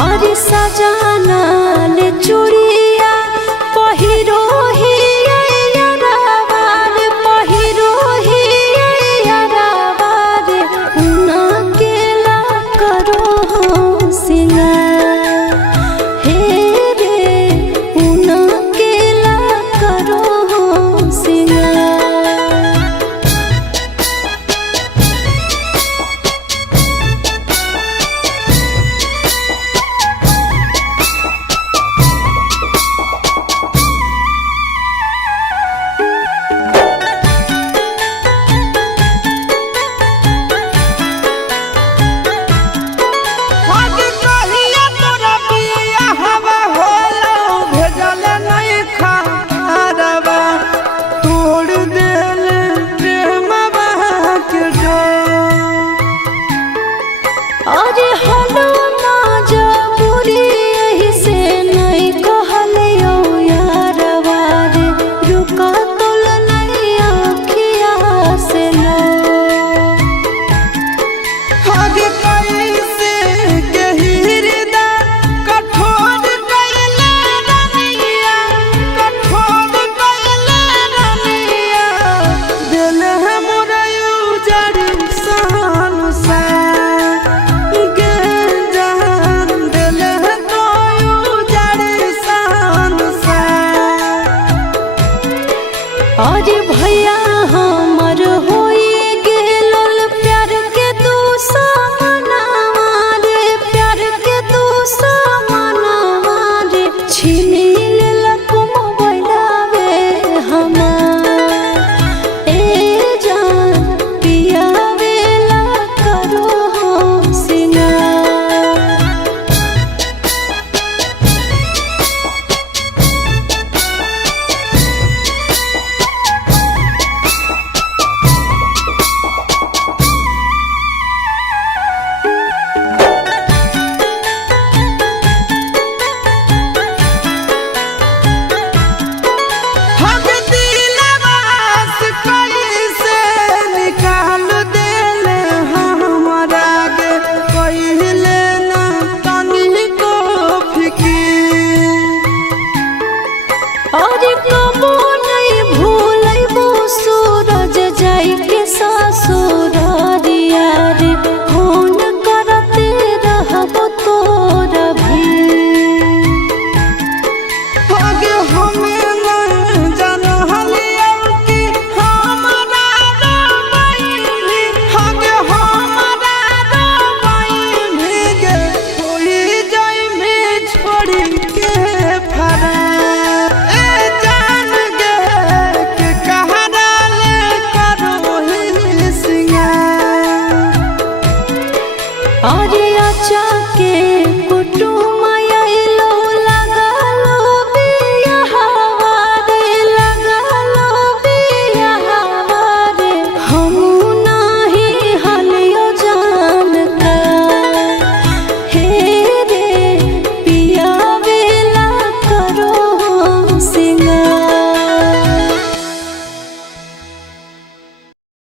और सजाना ले चूड़िया पहिरो ही यारावार पहिरो ही यारावार उना केला करो हो सिंगार हे रे उना केला करो हो सिंगार। अरे हलो मजबूरी यही से नहीं कहलियो यारवा रे रुका तोल नहीं आँखिया से लो आगे कैसे गहिरदा कठोर कैले रनिया कठोर कैले रनिया दिल हमरा उजड़ सान सा अरे भैया हमर होई गेलल प्यार के तू सामनावा रे प्यार के तू सामनावा रे छीनी लेलक मोबाइलवे हमार ए जान पियावेला करो हो सिंगार। अरे कबो नहीं भूलैबो सूरज जाई के ससुरारिया रे फोन करते रहबो तोरा भी आगे हमें न जानहलिया कि हमरा रबाई आगे हमरा रबाई भीगे होई जाई में छोड़ी के फरा अरे